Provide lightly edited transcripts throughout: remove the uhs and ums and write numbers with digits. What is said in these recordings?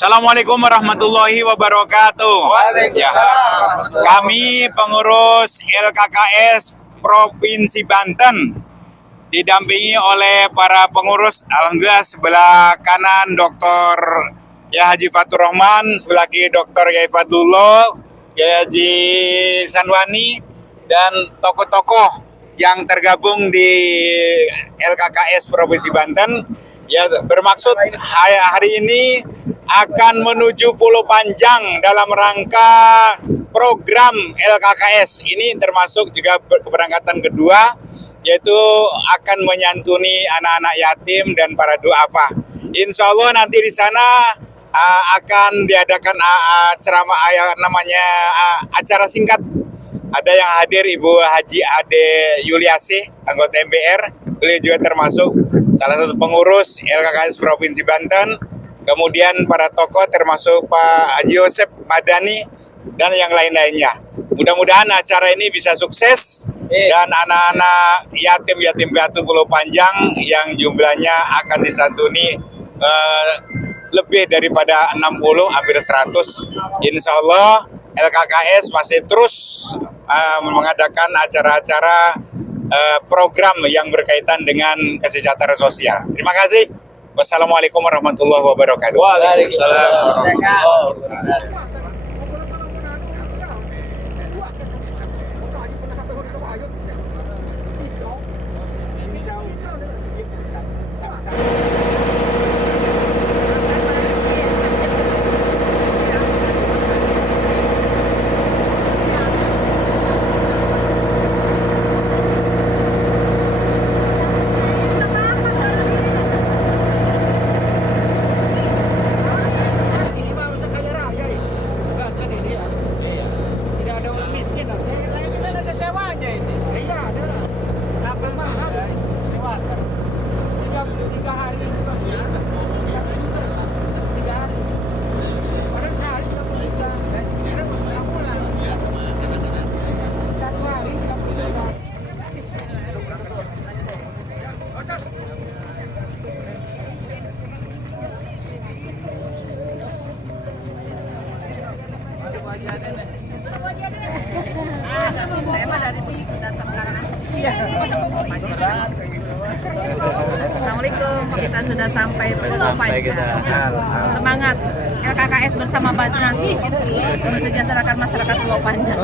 Assalamualaikum warahmatullahi wabarakatuh. Ya, kami pengurus LKKS Provinsi Banten didampingi oleh para pengurus. Alhamdulillah, sebelah kanan Dr. Ya Haji Fatur Rahman, sebelah kiri Dr. Yai Fadlullah, Yai Haji Sanwani, dan tokoh-tokoh yang tergabung di LKKS Provinsi Banten. Ya, bermaksud hari ini akan menuju Pulau Panjang dalam rangka program LKKS. Ini termasuk juga keberangkatan kedua, yaitu akan menyantuni anak-anak yatim dan para duafa. Insya Allah nanti di sana akan diadakan ceramah acara singkat. Ada yang hadir Ibu Haji Ade Yuliasih, anggota MPR. Beliau juga termasuk salah satu pengurus LKKS Provinsi Banten. Kemudian para tokoh termasuk Pak Haji Yosep Madani dan yang lain-lainnya. Mudah-mudahan acara ini bisa sukses dan anak-anak yatim piatu Pulau Panjang yang jumlahnya akan disantuni lebih daripada 60, hampir 100. Insya Allah LKKS masih terus mengadakan acara-acara program yang berkaitan dengan kesejahteraan sosial. Terima kasih. Wassalamualaikum warahmatullahi wabarakatuh. Waalaikumsalam warahmatullahi wabarakatuh. Saya mah dari begitu datang sekarang. Assalamualaikum, kita sudah sampai Pulau Panjang. Semangat LKKS bersama Badnas mensejahterakan masyarakat Pulau Panjang.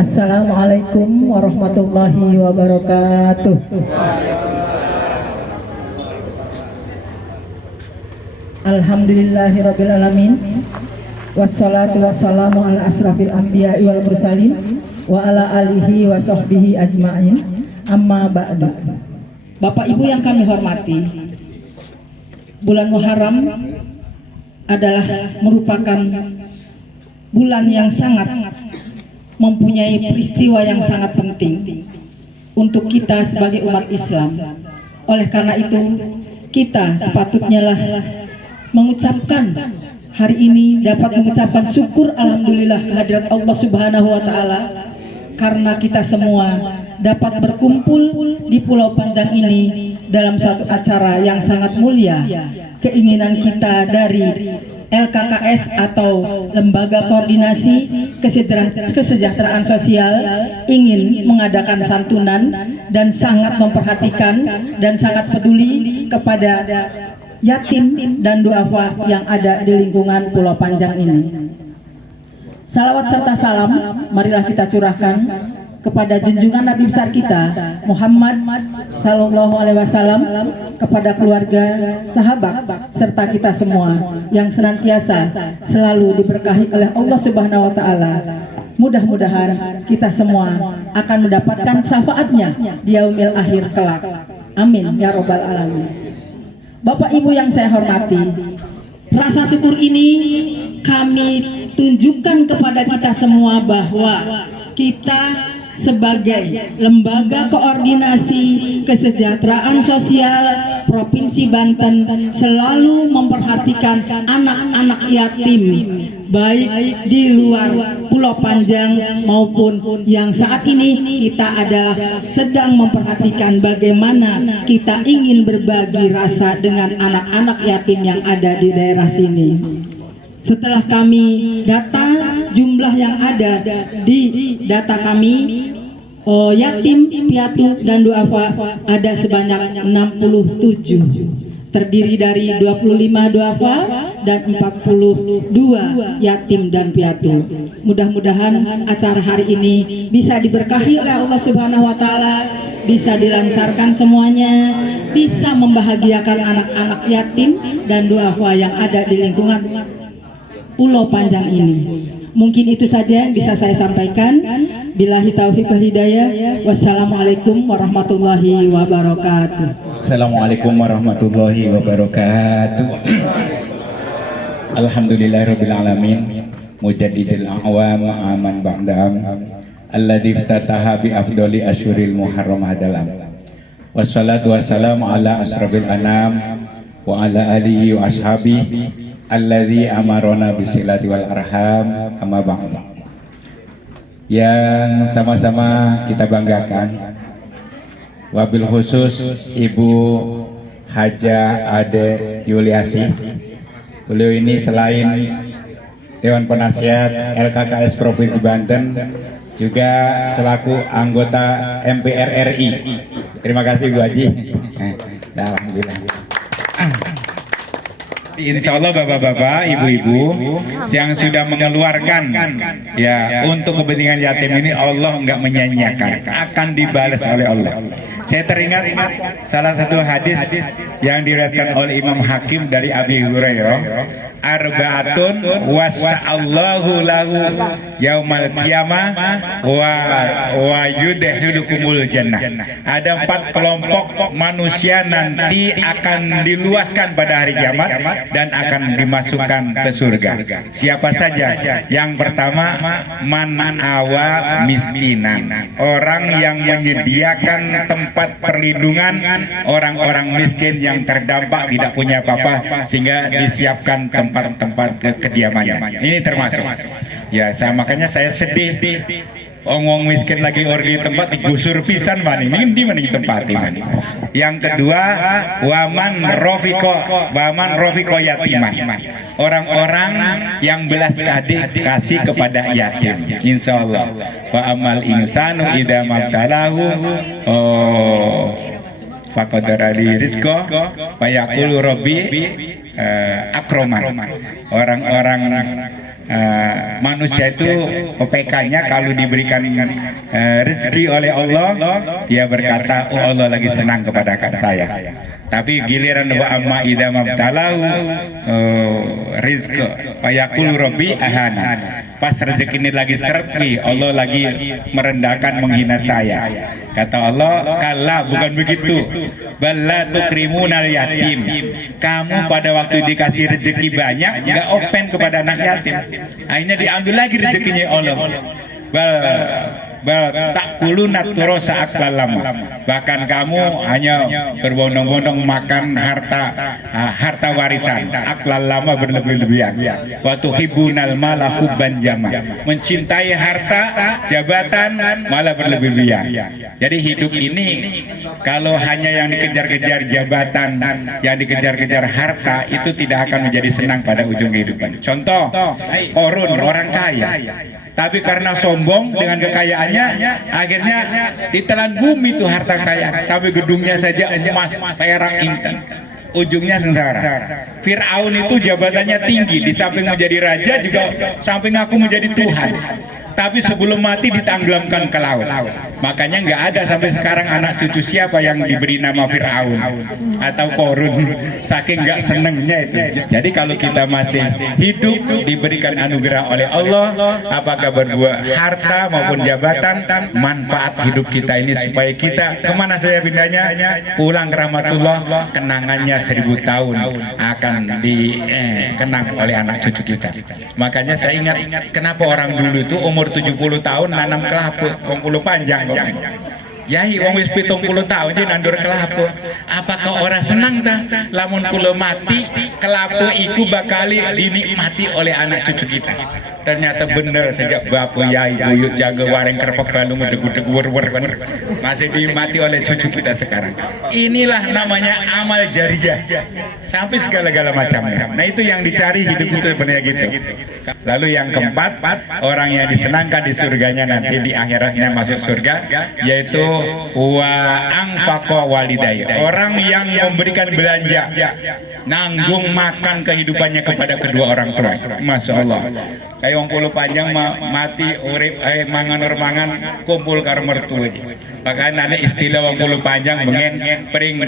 Assalamualaikum warahmatullahi wabarakatuh. Alhamdulillahirabbil alamin. Wassalatu wassalamu ala asrafil anbiya'i wal mursalin wa ala alihi wa sahbihi ajma'in. Amma ba'du. Bapak Ibu yang kami hormati, bulan Muharram adalah merupakan bulan yang sangat mempunyai peristiwa yang sangat penting untuk kita sebagai umat Islam. Oleh karena itu, kita sepatutnya lah mengucapkan hari ini, dapat mengucapkan syukur alhamdulillah kehadirat Allah Subhanahu wa taala, karena kita semua dapat berkumpul di Pulau Panjang ini dalam satu acara yang sangat mulia. Keinginan kita dari LKKS atau Lembaga Koordinasi Kesejahteraan Sosial ingin mengadakan santunan dan sangat memperhatikan dan sangat peduli kepada yatim dan duafa yang ada di lingkungan Pulau Panjang ini. Salawat serta salam marilah kita curahkan kepada junjungan Nabi besar kita Muhammad Sallallahu Alaihi Wasallam, kepada keluarga, sahabat, serta kita semua yang senantiasa selalu diberkahi oleh Allah Subhanahu Wa Taala. Mudah-mudahan kita semua akan mendapatkan syafaatnya di yaumil akhir kelak. Amin ya robbal alamin. Bapak Ibu yang saya hormati, rasa syukur ini kami tunjukkan kepada kita semua bahwa kita sebagai Lembaga Koordinasi Kesejahteraan Sosial Provinsi Banten selalu memperhatikan anak-anak yatim, baik di luar Pulau Panjang maupun yang saat ini kita adalah sedang memperhatikan bagaimana kita ingin berbagi rasa dengan anak-anak yatim yang ada di daerah sini. Setelah kami data jumlah yang ada di data kami, yatim, piatu, dan duafa ada sebanyak 67, terdiri dari 25 duafa dan 42 yatim dan piatu. Mudah-mudahan acara hari ini bisa diberkahi oleh Allah Subhanahu wa taala, bisa dilancarkan semuanya, bisa membahagiakan anak-anak yatim dan duafa yang ada di lingkungan Pulau Panjang ini. Mungkin itu saja yang bisa saya sampaikan. Billahi taufiq wal hidayah. Wassalamualaikum warahmatullahi wabarakatuh. Assalamualaikum warahmatullahi wabarakatuh. Alhamdulillahirabbil alamin. Mujaddidil a'wam aman ba'dam. Alladzi iftataha bi afdali asyuril muharram hadalam. Wassalatu wassalamu ala asrofil anam wa ala alihi wa ashabihi alladzi amarona bisilati wal arham, amma ba'd. Yang sama-sama kita banggakan, wabil khusus Ibu Haja Ade Yuliasi. Beliau ini selain Dewan Penasihat LKKS Provinsi Banten, juga selaku anggota MPR RI. Terima kasih Bu Haji. Alhamdulillah. Insya Allah bapak-bapak, ibu-ibu yang sudah mengeluarkan ya untuk kepentingan yatim ini, Allah enggak menyanyiakan, akan dibalas oleh Allah. Saya teringat salah satu hadis yang diriwayatkan oleh Imam Hakim dari Abi Hurairah, arba'atun wasa'allahu lahu yaumal qiyamah wa yudkhilukumul jannah. Ada 4 kelompok manusia nanti akan diluaskan pada hari kiamat dan akan dimasukkan ke surga. Siapa saja? Yang pertama, man awa miskinan, orang yang menyediakan tempat perlindungan orang-orang miskin yang terdampak tidak punya apa-apa, sehingga disiapkan tempat kediamannya. Ini termasuk. Ya, makanya saya sedih. Wong miskin lagi di tempat digusur pisan man, ini di mana ditempati man. Yang kedua, waman rofiko yatiman, orang-orang yang belas kasih kepada yatim. Insya Allah. Fa amal insanu idza mabtalahu faqadara rizqo fa yaqulu rabbi akroman. Orang-orang manusia itu PK-nya kalau diberikan rezeki oleh Allah, dia berkata, oh Allah lagi senang kepada saya. Tapi giliran wa amma idza mabtalahu rizqa fayaqulu rabbi ahana. Pas rezeki ini lagi seret nih, Allah lagi merendahkan, menghina saya. Kata Allah, kalla, bukan begitu. Balla tukrimunal yatim. Kamu pada waktu dikasih rezeki banyak, nggak open kepada anak yatim. Akhirnya diambil lagi rezekinya Allah. Bal takuluna turosa akbal lama. Bahkan kamu hanya berbondong-bondong makan harta warisan, aklal lama berlebih-lebihan. Wa tuhibbunal mala hubban jama. Mencintai harta, jabatan malah berlebih-lebihan. Jadi hidup ini kalau hanya yang dikejar-kejar jabatan, yang dikejar-kejar harta, itu tidak akan menjadi senang pada ujung kehidupan. Contoh, Korun, orang kaya. Tapi karena sombong dengan kekayaannya, akhirnya ditelan bumi itu harta kaya, sampai gedungnya saja emas, perak, intan. Ujungnya sengsara. Fir'aun itu jabatannya tinggi, di samping menjadi raja juga samping aku menjadi Tuhan. Tapi sebelum mati ditenggelamkan ke laut. Makanya nggak ada sampai sekarang anak cucu siapa yang diberi nama Fir'aun atau Korun, saking nggak senengnya itu. Jadi kalau kita masih hidup diberikan anugerah oleh Allah, apakah berbuah harta maupun jabatan, manfaat hidup kita ini supaya kita kemana saya pindahnya, pulang ke rahmatullah, kenangannya 1000 tahun akan dikenang oleh anak cucu kita. Makanya saya ingat kenapa orang dulu itu umur 70 tahun nanam kelapa, 20 panjang. Yai wong wis 70 tahun dia nandur kelapa. Apakah orang senang ta lamun kula mati kelapa iku bakali dinikmati oleh anak cucu kita. Ternyata benar sejak bapak yai buyut jaga wareng kerpek balu medegu-degu wer-wer masih dinikmati oleh cucu kita sekarang. Inilah namanya amal jariyah sampai segala-gala macamnya. Nah itu yang dicari hidup itu sebenarnya gitu. Lalu yang keempat, orang yang disenangkan di surganya nanti di akhiratnya masuk surga, yaitu wa anfaqa walidayya, orang yang memberikan belanja, nanggung makan kehidupannya kepada kedua orang tua. Masya Allah. Kayak wong kulo panjang mati urip mangan kumpul karo mertua. Bahkan ada istilah wong kulo panjang bengen pring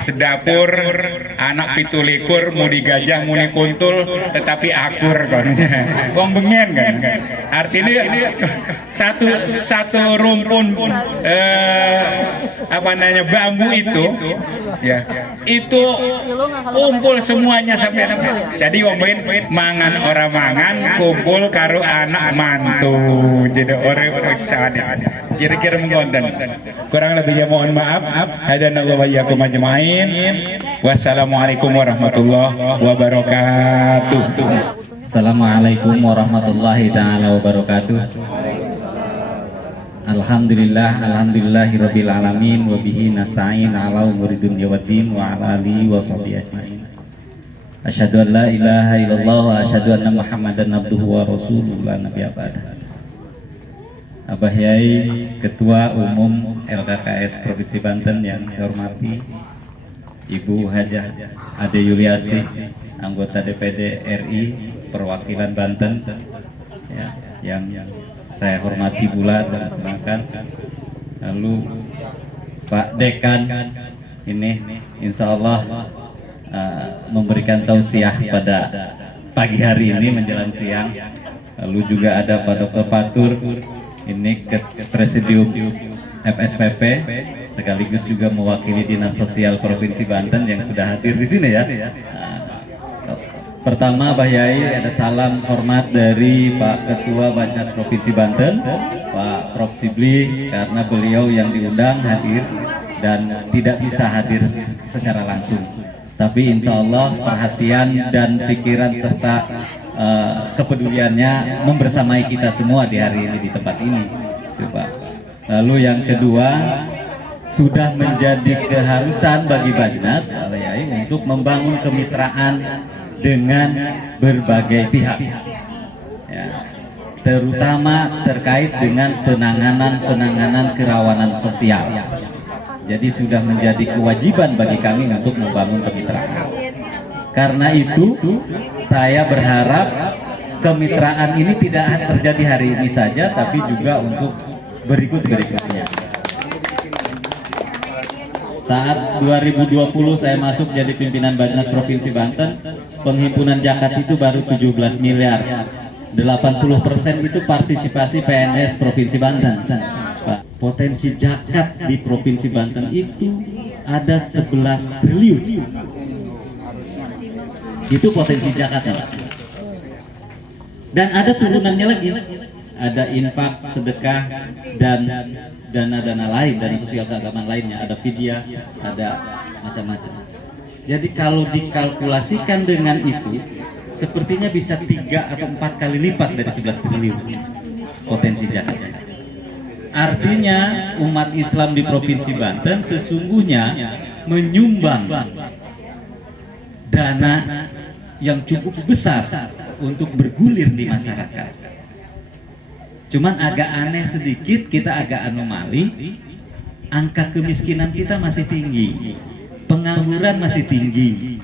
sedapur anak 17 muni gajah muni kuntul tetapi akur kon. Wong bengen kan. Artinya satu rumpun bambu itu ya itu kumpul semuanya sampai. Jadi wong bengen mangan ora mangan kumpul karo anak mantu jadi orang kira-kira mengkonten. Kurang lebihnya mohon maaf. Hadanallahu wa iyyakum ajmain. Wassalamualaikum warahmatullahi wabarakatuh. Assalamualaikum warahmatullahi taala wabarakatuh. Alhamdulillahirabbil alamin wa bihi nasta'in ala umuri dunya waddin wa ala alihi wa sahbihi ajmain. Asyhadu an la ilaha illallah wa asyhadu anna Muhammadan abduhu wa rasuluhu la nabiyya ba'da. Abah Yai Ketua Umum LKKS Provinsi Banten yang saya hormati, Ibu Hajah Ade Yuliasi, anggota DPD RI perwakilan Banten ya, yang saya hormati pula dan silakan. Lalu Pak Dekan ini insya Allah memberikan tausiah pada pagi hari ini menjelang siang. Lalu juga ada Pak Dr. Fatur ini ke Presidium FSPP sekaligus juga mewakili Dinas Sosial Provinsi Banten yang sudah hadir di sini ya. Pertama Pak Yai ada salam hormat dari Pak Ketua Bajnas Provinsi Banten, Pak Prof Sibli, karena beliau yang diundang hadir dan tidak bisa hadir secara langsung. Tapi insya Allah perhatian dan pikiran serta kepeduliannya membersamai kita semua di hari ini di tempat ini. Coba. Lalu yang kedua, sudah menjadi keharusan bagi Bajnas Pak Yai untuk membangun kemitraan dengan berbagai pihak, ya, terutama terkait dengan penanganan kerawanan sosial. Jadi sudah menjadi kewajiban bagi kami untuk membangun kemitraan. Karena itu saya berharap kemitraan ini tidak terjadi hari ini saja, tapi juga untuk berikut-berikutnya. Saat 2020 saya masuk jadi pimpinan Bajnas Provinsi Banten, penghimpunan zakat itu baru 17 miliar. 80% itu partisipasi PNS Provinsi Banten. Potensi zakat di Provinsi Banten itu ada 11 triliun. Itu potensi zakatnya. Dan ada turunannya lagi. Ada infak, sedekah, dan dana-dana lain, dana sosial keagamaan lainnya. Ada fidyah, ada macam-macam. Jadi kalau dikalkulasikan dengan itu, sepertinya bisa 3 atau 4 kali lipat dari 11 triliun potensi zakatnya. Artinya umat Islam di Provinsi Banten sesungguhnya menyumbang dana yang cukup besar untuk bergulir di masyarakat. Cuman agak aneh sedikit, kita agak anomali, angka kemiskinan kita masih tinggi, pengangguran masih tinggi,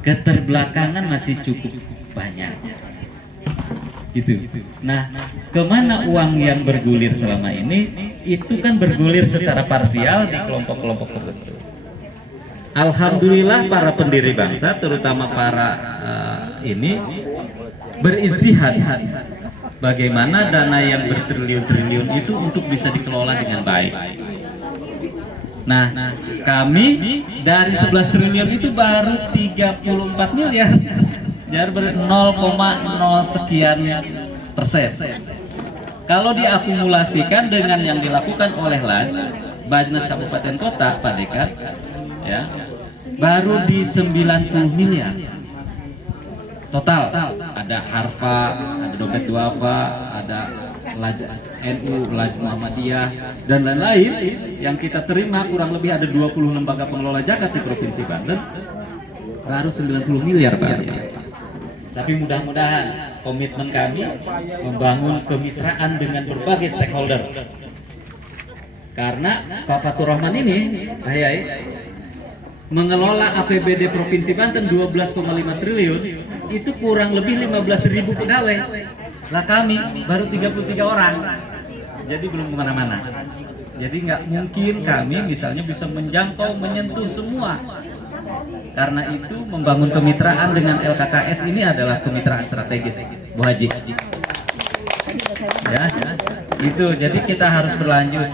keterbelakangan masih cukup banyak. Gitu. Nah, kemana uang yang bergulir selama ini? Itu kan bergulir secara parsial di kelompok-kelompok tertentu. Alhamdulillah para pendiri bangsa, terutama para ini beristihad bagaimana dana yang bertriliun-triliun itu untuk bisa dikelola dengan baik. Nah, kami dari 11 triliun itu baru 34 miliar. Jadi 0,0 sekian persen. Kalau diakumulasikan dengan yang dilakukan oleh Bajnas Kabupaten Kota, Pak Dekan, ya, baru di 90 miliar. Total ada harfa, ada dompet duafa, ada laj NU, laj Muhammadiyah, dan lain-lain yang kita terima. Kurang lebih ada 20 lembaga pengelola zakat di Provinsi Banten, baru 90 miliar Pak. Tapi mudah-mudahan komitmen kami membangun kemitraan dengan berbagai stakeholder. Karena Pak Fatur Rahman ini mengelola APBD Provinsi Banten 12,5 triliun, itu kurang lebih 15.000 pegawai. Lah kami baru 33 orang, jadi belum kemana-mana. Jadi nggak mungkin kami misalnya bisa menjangkau, menyentuh semua. Karena itu membangun kemitraan dengan LKKS ini adalah kemitraan strategis, Bu Haji. Ya, itu. Jadi kita harus berlanjut.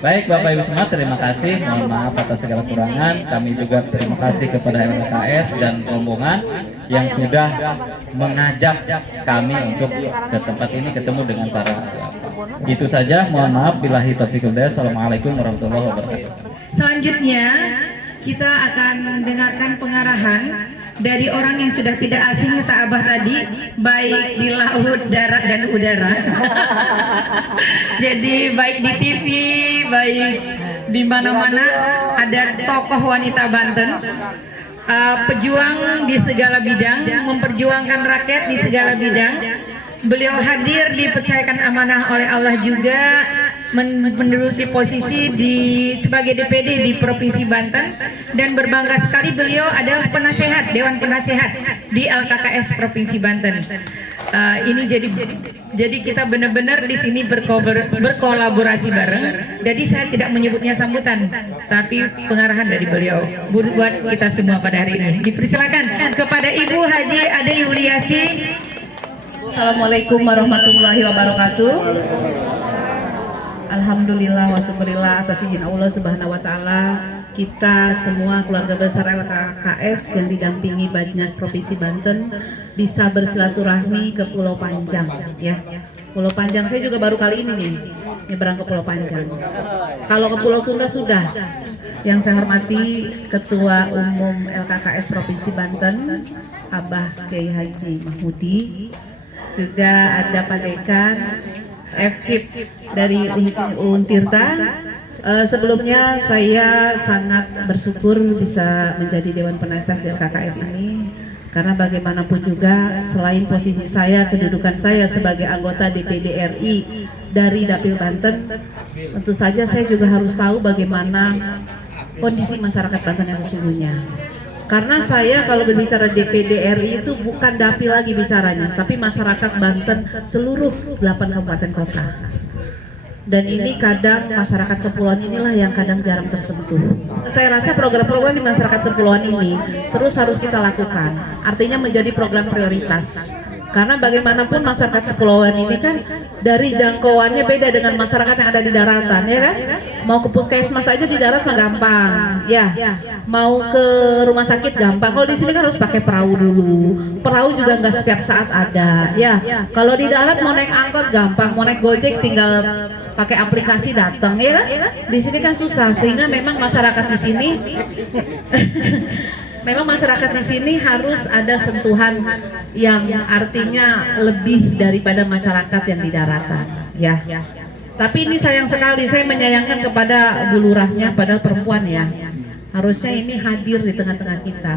Baik Bapak Ibu semua, terima kasih. Mohon maaf atas segala kurangan. Kami juga terima kasih kepada LKKS dan rombongan yang sudah mengajak kami untuk ke tempat ini ketemu dengan para itu saja. Mohon maaf. Billahi taufiq wal hidayah. Assalamualaikum warahmatullahi wabarakatuh. Selanjutnya kita akan dengarkan pengarahan dari orang yang sudah tidak asing kata Abah tadi, baik di laut, darat, dan udara. Jadi baik di TV, baik di mana-mana ada tokoh wanita Banten, pejuang di segala bidang, memperjuangkan rakyat di segala bidang. Beliau hadir dipercayakan amanah oleh Allah juga, menduduki posisi sebagai DPD di Provinsi Banten, dan berbangga sekali beliau adalah penasehat, Dewan Penasehat di LKKS Provinsi Banten. Ini jadi kita benar-benar di sini berkolaborasi bareng. Jadi saya tidak menyebutnya sambutan, tapi pengarahan dari beliau buat kita semua pada hari ini. Dipersilakan kepada Ibu Haji Ade Yuliasi. Assalamualaikum warahmatullahi wabarakatuh. Alhamdulillah wa syukurillah atas izin Allah Subhanahu wa taala, kita semua keluarga besar LKKS yang didampingi Bajnas Provinsi Banten bisa bersilaturahmi ke Pulau Panjang ya. Pulau Panjang saya juga baru kali ini nih nyebrang ke Pulau Panjang. Kalau ke Pulau Tunda sudah. Yang saya hormati Ketua Umum LKKS Provinsi Banten Abah Kiai Haji Mahmudi, juga ada Pak Dekan FKIP dari Untirta. Sebelumnya saya sangat bersyukur bisa menjadi Dewan Penasehat LKKS ini, karena bagaimanapun juga selain posisi saya, kedudukan saya sebagai anggota DPD RI dari Dapil Banten, tentu saja saya juga harus tahu bagaimana kondisi masyarakat Banten yang sesungguhnya. Karena saya kalau berbicara DPD RI itu bukan dapil lagi bicaranya, tapi masyarakat Banten seluruh 8 kabupaten kota. Dan ini kadang masyarakat kepulauan inilah yang kadang jarang tersentuh. Saya rasa program-program di masyarakat kepulauan ini terus harus kita lakukan. Artinya menjadi program prioritas. Karena bagaimanapun masyarakat kepulauan ini kan dari jangkauannya beda dengan masyarakat yang ada di daratan, ya kan? Mau ke puskesmas aja di darat mah gampang, ya. Mau ke rumah sakit gampang. Kalau di sini kan harus pakai perahu dulu. Perahu juga nggak setiap saat ada, ya. Kalau di darat mau naik angkot gampang, mau naik gojek tinggal pakai aplikasi datang, ya kan? Di sini kan susah, sehingga memang masyarakat di sini memang masyarakat di sini harus ada sentuhan yang artinya lebih daripada masyarakat yang di daratan, ya. Tapi ini sayang sekali, saya menyayangkan kepada Bu Lurahnya, pada perempuan ya. Harusnya ini hadir di tengah-tengah kita.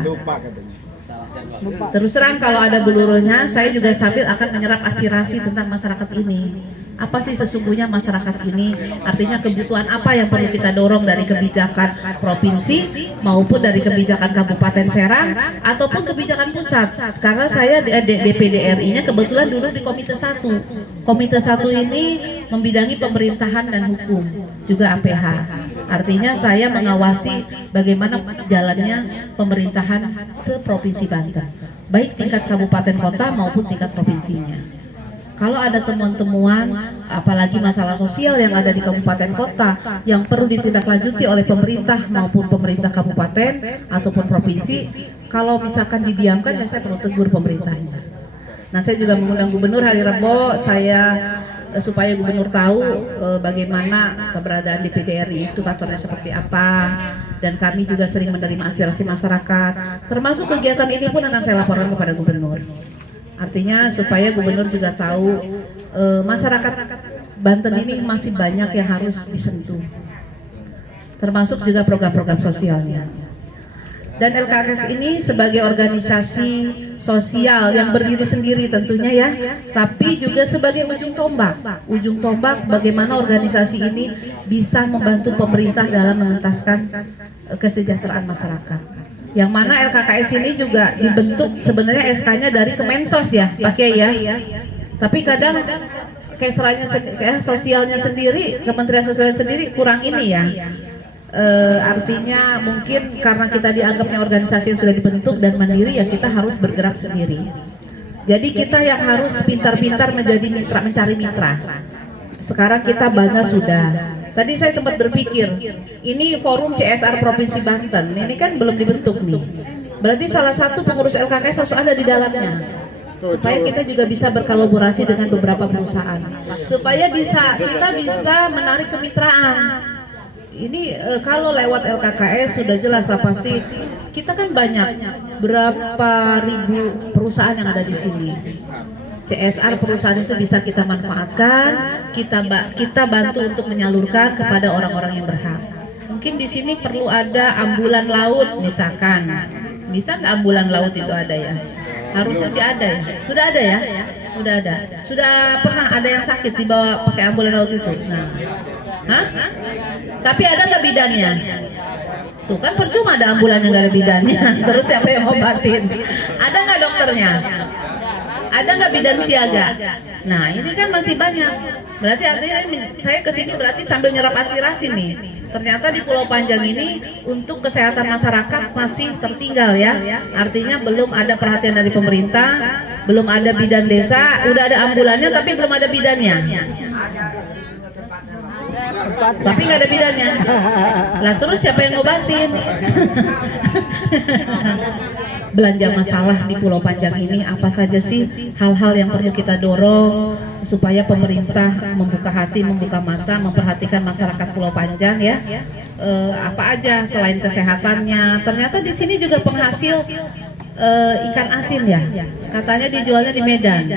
Terus terang kalau ada Bu Lurahnya, saya juga sambil akan menyerap aspirasi tentang masyarakat ini. Apa sih sesungguhnya masyarakat ini, artinya kebutuhan apa yang perlu kita dorong dari kebijakan provinsi maupun dari kebijakan Kabupaten Serang ataupun kebijakan pusat. Karena saya DPD RI-nya kebetulan dulu di Komite 1. Komite 1 ini membidangi pemerintahan dan hukum, juga APH. Artinya saya mengawasi bagaimana jalannya pemerintahan seprovinsi Banten, baik tingkat kabupaten kota maupun tingkat provinsinya. Kalau ada temuan-temuan, apalagi masalah sosial yang ada di kabupaten kota yang perlu ditindaklanjuti oleh pemerintah maupun pemerintah kabupaten ataupun provinsi, kalau misalkan didiamkan ya saya perlu tegur pemerintahnya. Nah, saya juga mengundang gubernur hari Rebo, supaya gubernur tahu bagaimana keberadaan DPD RI itu kantornya seperti apa, dan kami juga sering menerima aspirasi masyarakat. Termasuk kegiatan ini pun akan saya laporkan kepada gubernur. Artinya supaya gubernur juga tahu masyarakat Banten ini masih banyak yang harus disentuh, termasuk juga program-program sosialnya. Dan LKKS ini sebagai organisasi sosial yang berdiri sendiri tentunya ya, tapi juga sebagai ujung tombak bagaimana organisasi ini bisa membantu pemerintah dalam mengentaskan kesejahteraan masyarakat. Yang mana LKKS ini juga dibentuk sebenarnya SK-nya dari Kemensos ya, pakai ya. Tapi kadang sosialnya sendiri, Kementerian Sosial sendiri kurang ini ya. Artinya mungkin karena kita dianggapnya organisasi yang sudah dibentuk dan mandiri, ya kita harus bergerak sendiri. Jadi kita yang harus pintar-pintar menjadi mitra, mencari mitra. Sekarang kita bangga sudah. Tadi saya sempat berpikir, ini forum CSR Provinsi Banten, ini kan belum dibentuk nih. Berarti salah satu pengurus LKKS harus ada di dalamnya. Supaya kita juga bisa berkolaborasi dengan beberapa perusahaan. Supaya kita bisa menarik kemitraan. Ini kalau lewat LKKS sudah jelas lah pasti. Kita kan banyak, berapa ribu perusahaan yang ada di sini. CSR perusahaan itu bisa kita manfaatkan, kita bantu untuk menyalurkan kepada orang-orang yang berhak. Mungkin di sini perlu ada ambulan laut misalkan. Bisa nggak ambulan laut itu ada ya? Harusnya sih ada ya. Sudah ada ya? Sudah ada. Sudah pernah ada yang sakit dibawa pakai ambulan laut itu? Nah, hah? Tapi ada nggak bidannya? Tuh kan percuma ada ambulan yang nggak ada bidannya. Terus siapa yang ngobatin? Ada nggak dokternya? Ada nggak bidan siaga? Nah ini kan masih banyak. Berarti artinya saya kesini berarti sambil nyerap aspirasi nih. Ternyata di Pulau Panjang ini untuk kesehatan masyarakat masih tertinggal ya. Artinya belum ada perhatian dari pemerintah, belum ada bidan desa, udah ada ambulannya tapi belum ada bidannya. Tapi nggak ada bidannya. Lah terus siapa yang ngobatin? Belanja masalah di Pulau Panjang ini apa saja sih hal-hal yang perlu kita dorong supaya pemerintah membuka hati, membuka mata, memperhatikan masyarakat Pulau Panjang ya. Apa aja selain kesehatannya, ternyata di sini juga penghasil ikan asin ya. Katanya dijualnya di Medan.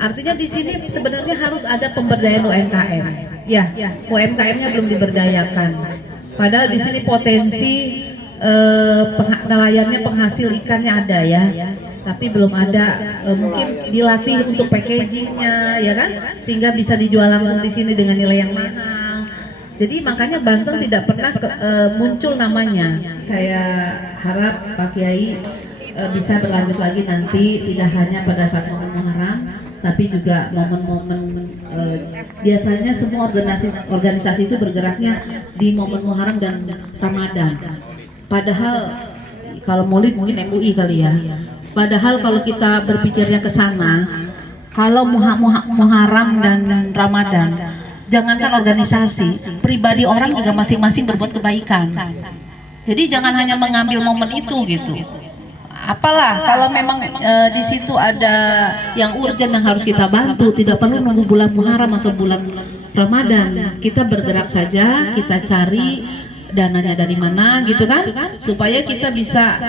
Artinya di sini sebenarnya harus ada pemberdayaan UMKM. Ya, UMKM-nya belum diberdayakan. Padahal di sini potensi nelayannya, penghasil ikannya ada ya, tapi belum ada. Mungkin dilatih untuk packagingnya ya kan, sehingga bisa dijual langsung di sini dengan nilai yang mahal. Jadi makanya Banten tidak pernah muncul namanya. Saya harap Pak Kiai bisa berlanjut lagi nanti, tidak hanya pada saat momen Muharram, tapi juga momen-momen biasanya semua organisasi itu bergeraknya di momen Muharram dan Ramadan. Padahal kalau Maulid mungkin MUI kali ya. Padahal kalau kita berpikirnya ke sana, kalau Muharram dan Ramadan, jangankan organisasi, pribadi orang juga masing-masing berbuat kebaikan. Jadi jangan hanya mengambil momen itu gitu. Apalah kalau memang di situ ada yang urgent yang harus kita bantu, tidak perlu nunggu bulan Muharram atau bulan Ramadan. Kita bergerak saja, kita cari dananya dari mana gitu kan, supaya kita bisa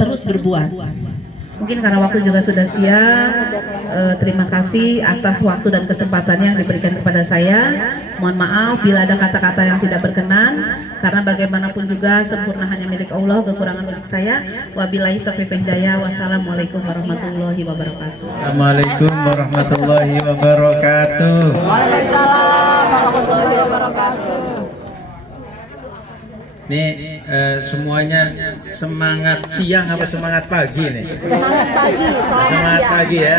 terus berbuat. Mungkin karena waktu juga sudah siap, terima kasih atas waktu dan kesempatan yang diberikan kepada saya. Mohon maaf bila ada kata-kata yang tidak berkenan, karena bagaimanapun juga sempurna hanya milik Allah, kekurangan milik saya. Wabillahi taufiq wal hidayah. Wassalamualaikum warahmatullahi wabarakatuh. Assalamualaikum warahmatullahi wabarakatuh. Waalaikumsalam warahmatullahi wabarakatuh. Ini semuanya semangat siang apa semangat pagi nih? Semangat pagi. Semangat pagi ya.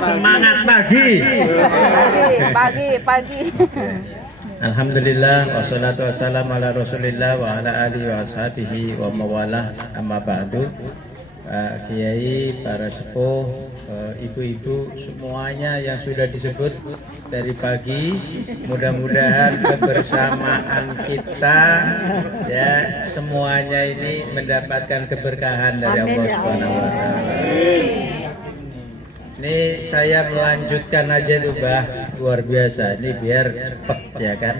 Semangat pagi. Pagi. Alhamdulillah wassalatu wassalamu ala Rasulillah wa ala alihi wa ashabihi wa mawalah, amma ba'du. Kiai, para sepuh, ibu-ibu semuanya yang sudah disebut dari pagi, mudah-mudahan kebersamaan kita ya semuanya ini mendapatkan keberkahan dari Allah Subhanahu wa taala. Ini saya melanjutkan aja tuh Bah, luar biasa. Ini biar cepet ya kan.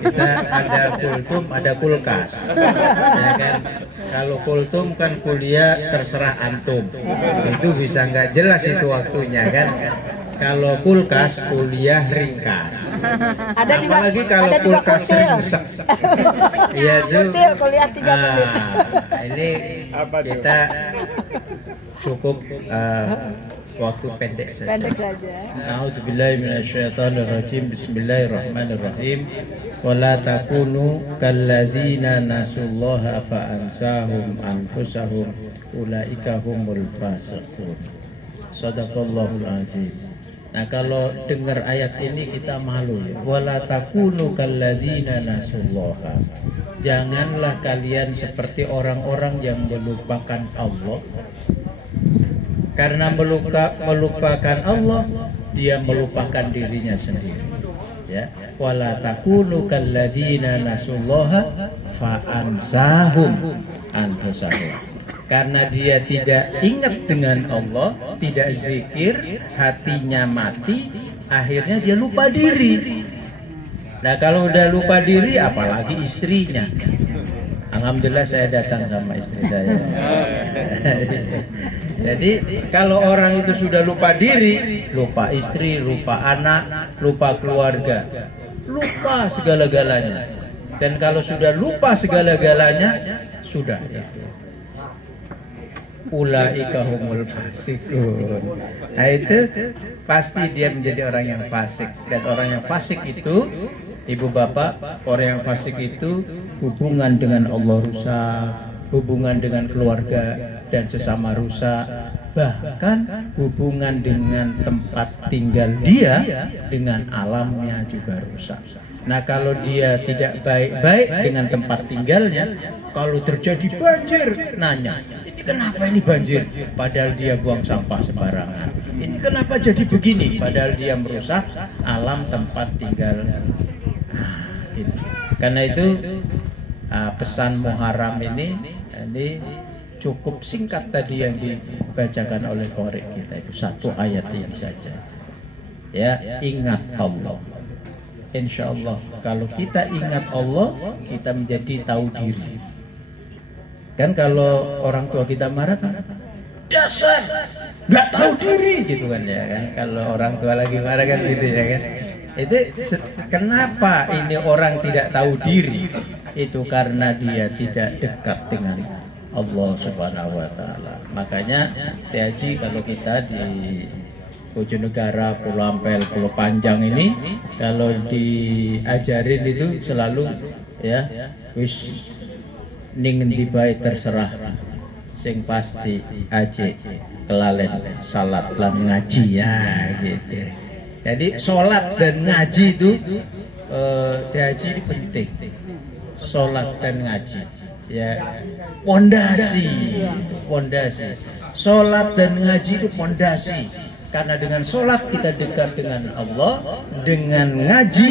Kita ada kultum, ada kulkas. Ya kan. Kalau kultum kan kuliah terserah antum. Itu bisa nggak jelas itu waktunya kan. Kalau kulkas kuliah ringkas. Ada juga, apalagi kalau ada juga kulkas ringsek. Iya tuh. Kuliah 3 menit. Ini kita cukup waktu pendek saja. A'udzubillahi minasyaitonirrajim. Bismillahirrahmanirrahim. Wala takunu kalladzina nasullaha fa ansahum anfusahum ulaika humul fasiqun. Shadaqallahul azim. Nah, kalau dengar ayat ini kita malu ya. Wala takunu kalladzina nasullaha. Janganlah kalian seperti orang-orang yang melupakan Allah. Karena melupakan Allah, dia melupakan dirinya sendiri. Ya, wala takunu kalladzina nasullaha fa ansahum anfusahum. Karena dia tidak ingat dengan Allah, tidak zikir, hatinya mati, akhirnya dia lupa diri. Nah, kalau udah lupa diri, apalagi istrinya. Alhamdulillah saya datang sama istri saya. Jadi kalau orang itu sudah lupa diri, lupa istri, lupa anak, lupa keluarga, lupa segala-galanya. Dan kalau sudah lupa segala-galanya, sudah ya. Ulaika humul fasikun. Nah itu pasti dia menjadi orang yang fasik. Dan orang yang fasik itu, ibu bapak, orang yang fasik itu hubungan dengan Allah rusak, hubungan dengan keluarga dan sesama rusak, bahkan hubungan dengan tempat tinggal dia dengan alamnya juga rusak. Nah, kalau dia tidak baik-baik dengan tempat tinggalnya, kalau terjadi banjir, nanya, ini kenapa ini banjir? Padahal dia buang sampah sembarangan. Ini kenapa jadi begini? Padahal dia merusak alam tempat tinggal. Gitu. Karena itu pesan Muharram ini cukup singkat tadi yang dibacakan oleh Qori kita, itu satu ayat ini saja. Ya, ingat Allah. Insya Allah kalau kita ingat Allah, kita menjadi tahu diri. Kan kalau orang tua kita marah kan, dasar nggak tahu diri gitu kan ya kan. Kalau orang tua lagi marah kan gitu ya kan. Itu kenapa ini orang tidak tahu diri? Itu karena dia tidak dekat dengan Allah Subhanahu wa taala. Makanya Haji kalau kita di Bojonegara, Pulau Ampel, Pulau Panjang ini kalau diajarin itu selalu ya wis ning ngendi bae terserah. sing pasti aja kelalen salat lan ngaji ya gitu. Jadi sholat dan ngaji itu haji ini penting. Sholat dan ngaji ya pondasi. Sholat dan ngaji itu pondasi. Karena dengan sholat kita dekat dengan Allah, dengan ngaji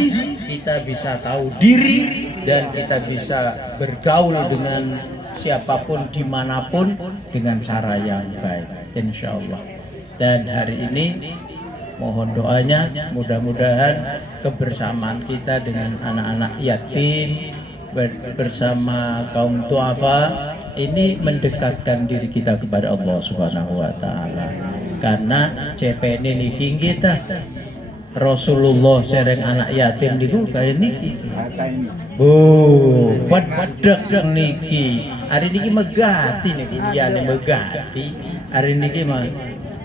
kita bisa tahu diri dan kita bisa bergaul dengan siapapun dimanapun dengan cara yang baik, insya Allah. Dan hari ini mohon doanya, mudah-mudahan kebersamaan kita dengan anak-anak yatim bersama kaum duafa ini mendekatkan diri kita kepada Allah Subhanahu wa taala. Karena CPN niki kita Rasulullah sering anak yatim niku kaya niki. Padhek niki. Hari niki megati niki liyane megati. Hari niki mah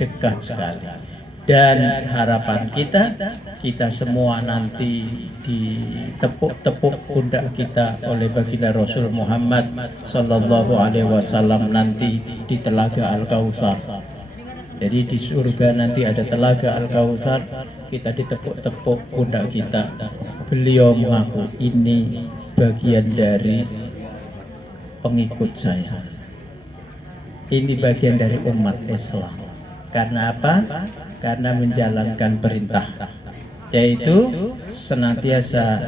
dekat sekali. Dan harapan kita semua nanti ditepuk-tepuk pundak kita oleh baginda Rasul Muhammad sallallahu alaihi wasallam nanti di Telaga Al-Kautsar. Jadi di surga nanti ada Telaga Al-Kautsar, kita ditepuk-tepuk pundak kita. Beliau mengaku ini bagian dari pengikut saya. Ini bagian dari umat Islam. Karena apa? Karena menjalankan perintah, yaitu senantiasa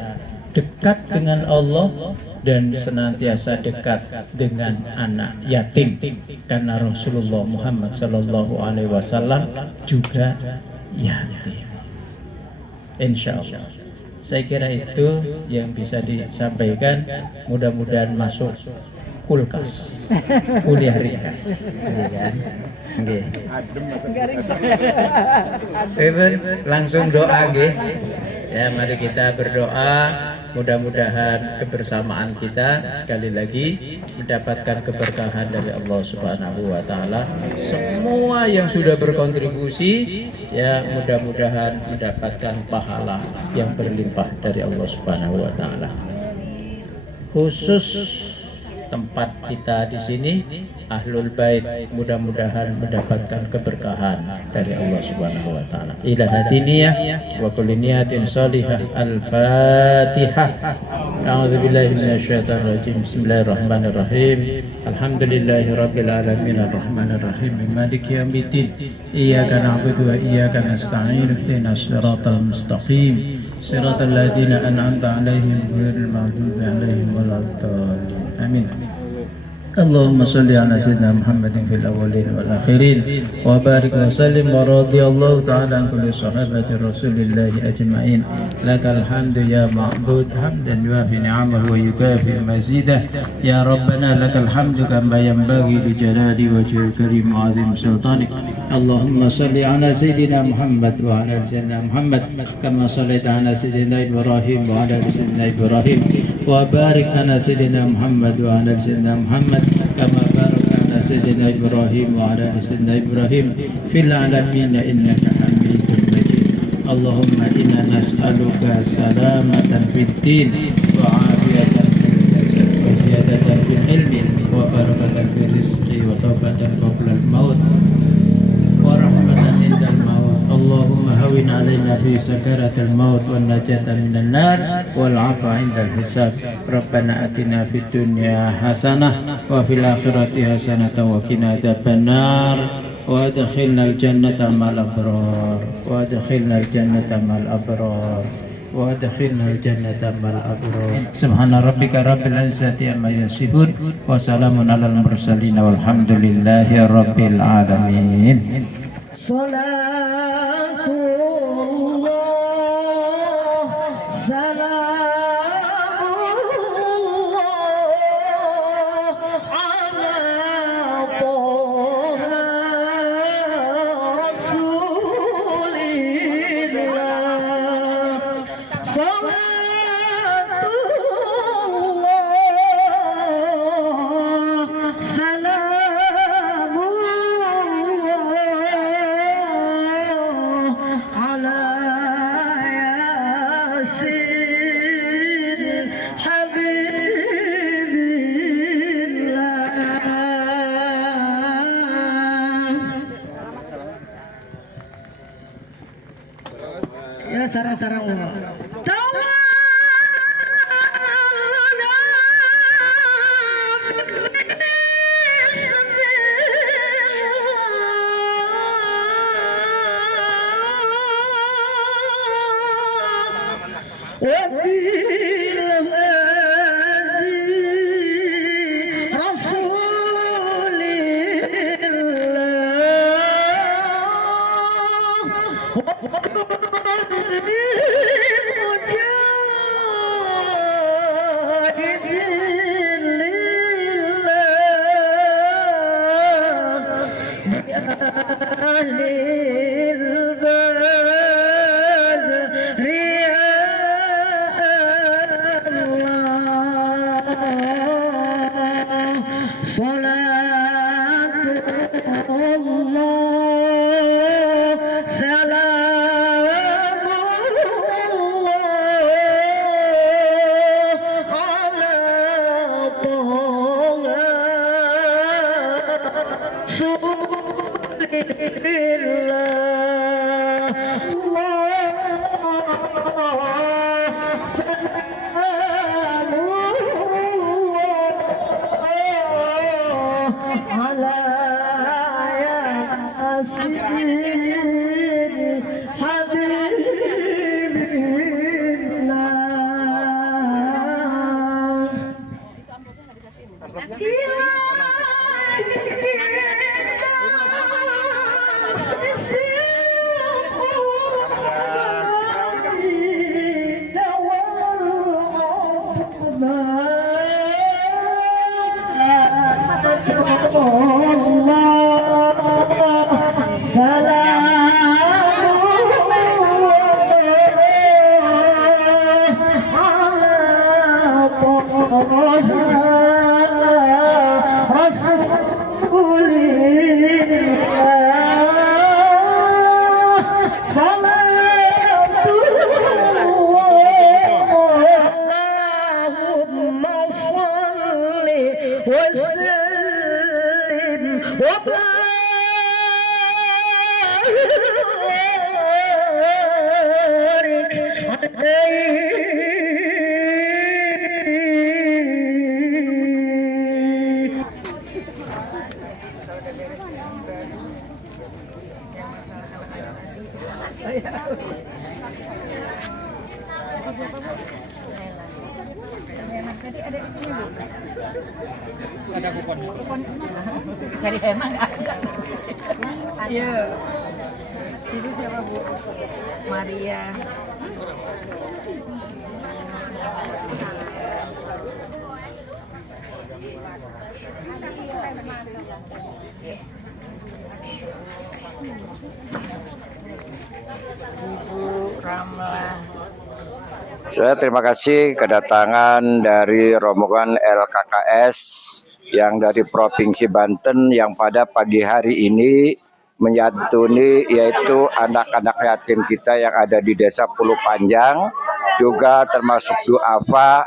dekat dengan Allah dan senantiasa dekat dengan anak yatim. Karena Rasulullah Muhammad Sallallahu Alaihi Wasallam juga yatim. Insya Allah. Saya kira itu yang bisa disampaikan. Mudah-mudahan masuk kulkas, kuliah ringkas. Nggih. Langsung doa nggih. Ya, mari kita berdoa, mudah-mudahan kebersamaan kita sekali lagi mendapatkan keberkahan dari Allah Subhanahu wa taala. Semua yang sudah berkontribusi ya mudah-mudahan mendapatkan pahala yang berlimpah dari Allah Subhanahu wa taala. Khusus tempat kita di sini Ahlul Bait mudah-mudahan mendapatkan keberkahan dari Allah Subhanahu wa taala. Ila hadiniyah wa kulli niyatin shalihah. Al-Fatihah. A'udzubillahi minasyaitonir rajim. Bismillahirrahmanirrahim. Alhamdulillahirabbil alamin arrahmanir rahim maliki yaumiddin. Iyyaka na'budu wa iyyaka nasta'in. Ihdinas siratal mustaqim. Siratal ladzina an'amta 'alaihim ghairil maghdubi 'alaihim waladdallin. Amin. Allahumma salli ala sayyidina Muhammadin fil awwalin wal akhirin wa barik wa sallim wa radiyallahu ta'ala an kulli sahabati Rasulillah ajma'in. Lakal hamdu ya ma'bud hamdan yuafi ni'amahu wa yukafi mazidah. Ya Rabbana lakal hamdu kama yanbaghi li jalali wajhil karim wa 'azim sultanik. Allahumma salli ala sayyidina Muhammad wa ala sayyidina Muhammad kama sallaita ala sayyidina Ibrahim wa ala sayyidina Ibrahim wa barik ala sayyidina Muhammad wa ala sayyidina Muhammad kama barakta ala sayyidina Ibrahim wa ala sayyidina Ibrahim fil alamin innaka Hamidum Majid. Allahumma inna nas'aluka salamatan fid din wa afiyatan fil jasad wa ziyadatan fil ilmi wa barakatan fil rizqi wa tawbatan qabla al-maut wa rahmatan indal maut. Allahumma hawin alaina fi sakaratil maut wan najata minan nar wal 'afwa 'indal hisab. Rabbana atina fid dunya hasanah wa fil akhirati hasanah wa qina adzabannar wa adkhilnal jannata ma'al abrar wa adkhilnal jannata ma'al abrar wa adkhilnal jannata ma'al abrar. Subhana rabbika rabbil izzati amma yasifun wa salamun alal mursalin walhamdulillahi rabbil alamin. Ala Yasin. Cari emang nggak ada. Iya. Itu siapa Bu? Maria. Ibu Ramla. Saya terima kasih kedatangan dari rombongan LKKS yang dari Provinsi Banten yang pada pagi hari ini menyantuni yaitu anak-anak yatim kita yang ada di Desa Pulau Panjang, juga termasuk duafa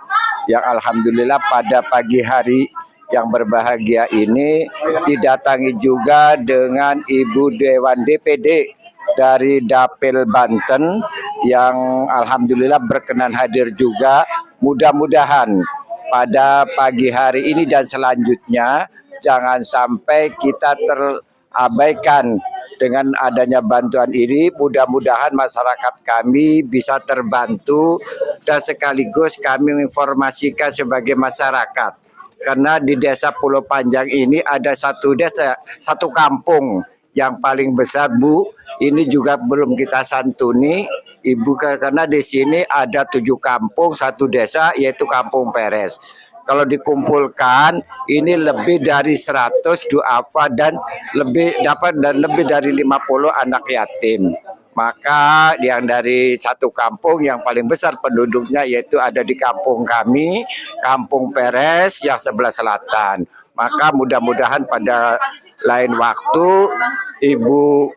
yang alhamdulillah pada pagi hari yang berbahagia ini didatangi juga dengan Ibu Dewan DPD dari Dapil Banten yang alhamdulillah berkenan hadir juga. Mudah-mudahan pada pagi hari ini dan selanjutnya jangan sampai kita terabaikan dengan adanya bantuan ini. Mudah-mudahan masyarakat kami bisa terbantu dan sekaligus kami menginformasikan sebagai masyarakat. Karena di Desa Pulau Panjang ini ada satu desa, satu kampung yang paling besar, Bu. Ini juga belum kita santuni, Ibu, karena di sini ada 7 kampung, satu desa yaitu Kampung Peres. Kalau dikumpulkan ini lebih dari 100 duafa dan lebih dari 50 anak yatim. Maka yang dari satu kampung yang paling besar penduduknya yaitu ada di kampung kami, Kampung Peres yang sebelah selatan. Maka mudah-mudahan pada lain waktu Ibu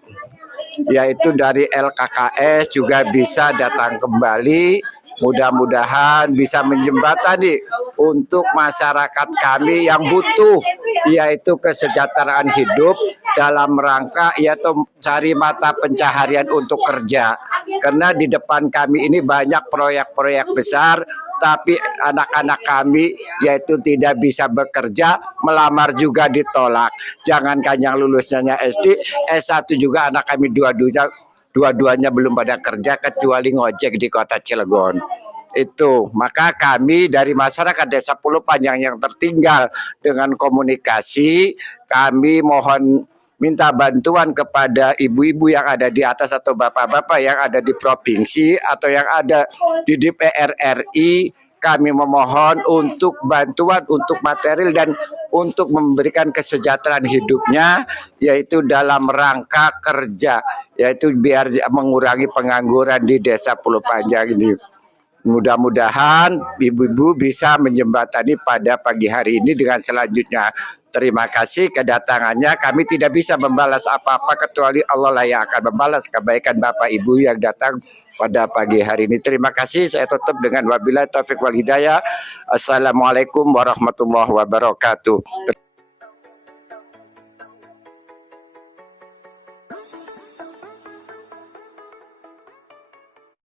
yaitu dari LKKS juga bisa datang kembali, mudah-mudahan bisa menjembatani untuk masyarakat kami yang butuh yaitu kesejahteraan hidup dalam rangka yaitu cari mata pencaharian untuk kerja. Karena di depan kami ini banyak proyek-proyek besar, tapi anak-anak kami yaitu tidak bisa bekerja, melamar juga ditolak. Jangankan yang lulusnya SD, S1 juga anak kami dua-duanya belum pada kerja kecuali ngojek di kota Cilegon. Itu, maka kami dari masyarakat Desa Pulau Panjang yang tertinggal dengan komunikasi, kami mohon minta bantuan kepada ibu-ibu yang ada di atas atau bapak-bapak yang ada di provinsi atau yang ada di DPR RI. Kami memohon untuk bantuan untuk material dan untuk memberikan kesejahteraan hidupnya, yaitu dalam rangka kerja, yaitu biar mengurangi pengangguran di Desa Pulau Panjang ini. Mudah-mudahan ibu-ibu bisa menjembatani pada pagi hari ini dengan selanjutnya. Terima kasih kedatangannya. Kami tidak bisa membalas apa-apa kecuali Allah lah yang akan membalas kebaikan Bapak Ibu yang datang pada pagi hari ini. Terima kasih. Saya tutup dengan wabillahi taufik wal hidayah. Assalamualaikum warahmatullahi wabarakatuh.